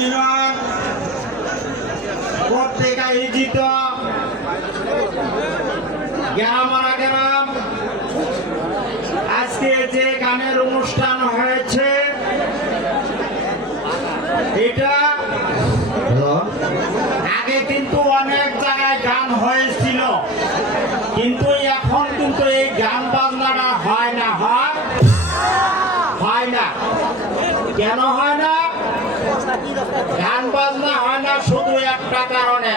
Union কর্তৃক আয়োজিত গ্রামারা গ্রাম আজকে যে গানের অনুষ্ঠান হয়েছে এটা আগে কিন্তু অনেক জায়গায় গান হয়েছিল, কিন্তু এখন কিন্তু এই গান বাজনাটা হয় না। হয় না কেন হয় না? গান বাজনা হয় না শুধু একটা কারণে,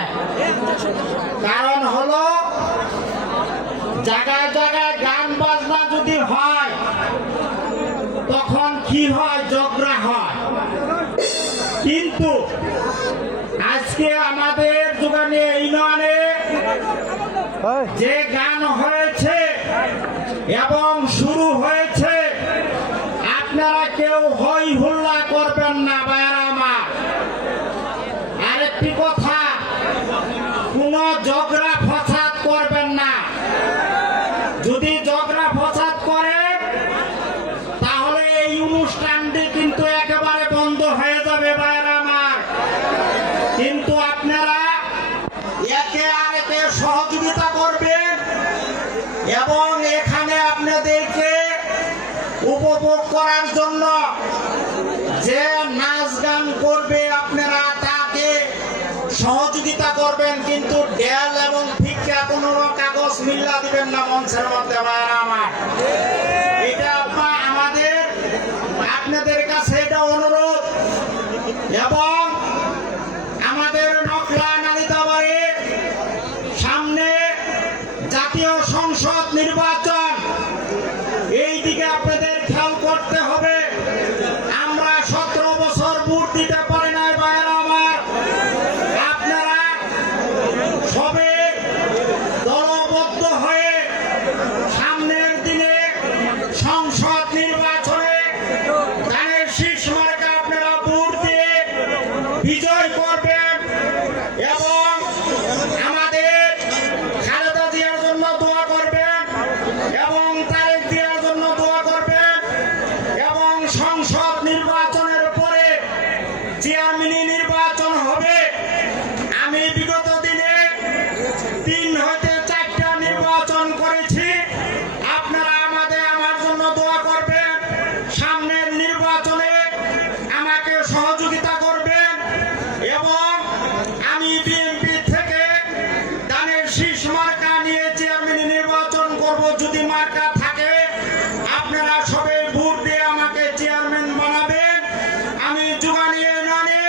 কারণ হলো জায়গায় জায়গায় গান বাজনা যদি হয় তখন কি হয়, ঝগড়া হয়। কিন্তু আজকে আমাদের দোকানে ইউনিয়নে যে গান হয়েছে এবং শুরু হয়েছে, আপনারা কেউ হই হুল্লা করবেন না ভাইরা আমার। আরেকটি কথা, কোন ঝগড়া ফসাদ করবেন না। যদি ঝগড়া ফসাদ করে তাহলে এই অনুষ্ঠানটি কিন্তু একেবারে বন্ধ হয়ে যাবে ভাইরা আমার। কিন্তু আপনারা একে আরেকে সহযোগিতা করবেন এবং এখানে আপনাদেরকে উপভোগ করার জন্য যে নাচ গান করবে আপনারা তাকে সহযোগিতা করবেন, কিন্তু ডেল এবং ভিক্ষা কোনো কাগজ মিল্লা দিবেন না মঞ্চের মধ্যে ভাইরা আমার। এটা আমাদের আপনাদের কাছে এটা অনুরোধ। এবং আমাদের নকলা নালিতাবাড়ি সামনে জাতীয় সংসদ নির্বাচন, এই দিকে আপনাদের খেয়াল করতে হবে। আমরা 17 বছর ভোট দিতে পারি নাই ভাইয়েরা আমার। আপনারা সবে দলবদ্ধ হয়ে সামনের দিনে সংসদ নির্বাচনে ধানের শীষ মার্কা আপনারা ভোট দিয়ে বিজয় করবেন এবং আমাদের খালেদা জিয়ার জন্য দোয়া করবেন এবং তারেক জিয়ার জন্য দোয়া করবেন এবং সংসদ নির্বাচনের পরে চেয়ারম্যান নির্বাচন হবে। আমি বিগত দিনে 3 হইতে 4টা নির্বাচন করেছি। আপনারা আমার জন্য দোয়া করবেন, সামনের নির্বাচনে আমাকে সহযোগিতা করবেন এবং আমি বিএনপি থেকে ধানের শীষ মার্কা নিয়ে চেয়ারম্যান নির্বাচন করব। যদি মার্কা থাকে আপনারা সবাই ভোট দিয়ে আমাকে চেয়ারম্যান বানাবেন। আমি জুগানি ইউনিয়নে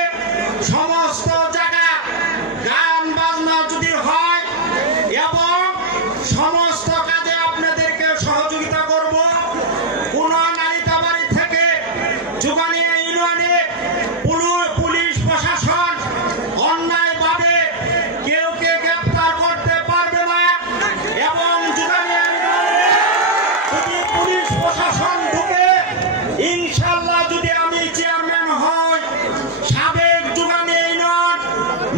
সমস্ত জায়গা গান বাজনা যদি হয় এবং সমস্ত কাজে আপনাদেরকে সহযোগিতা করব। কোন নালিতাবাড়ি থেকে জুগানি ইউনিয়নে পুলিশ প্রশাসন অন্যায়ভাবে কেউকে গ্রেফতার করতে পারবে না এবং জুগানি ইউনিয়নে যদি পুলিশ প্রশাসন ঢুকে, ইনশাআল্লাহ যদি আমি চেয়ারম্যান হই, সাবেক জুগানি ইউনিয়ন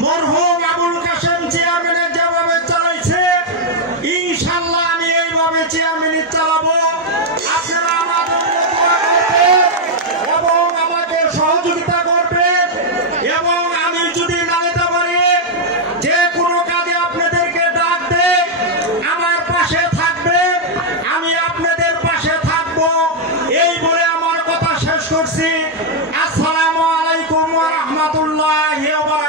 মরহুম আবুল কাশেম চেয়ারম্যানের যেভাবে চালাইছে, ইনশাআল্লাহ আমি এইভাবে চেয়ারম্যান চালাবো। আপনারা আমাদের দোয়া করবেন এবং আমাকে সহযোগিতা করবেন এবং আমি যদি নালিতাবাড়ি যে কোনো কাজে আপনাদেরকে ডাক দেই, আমার পাশে থাকবেন, আমি আপনাদের পাশে থাকবো। এই বলে আমার কথা শেষ করছি। আসসালামু আলাইকুম ওয়া রাহমাতুল্লাহি ওয়া বারাকাতুহু।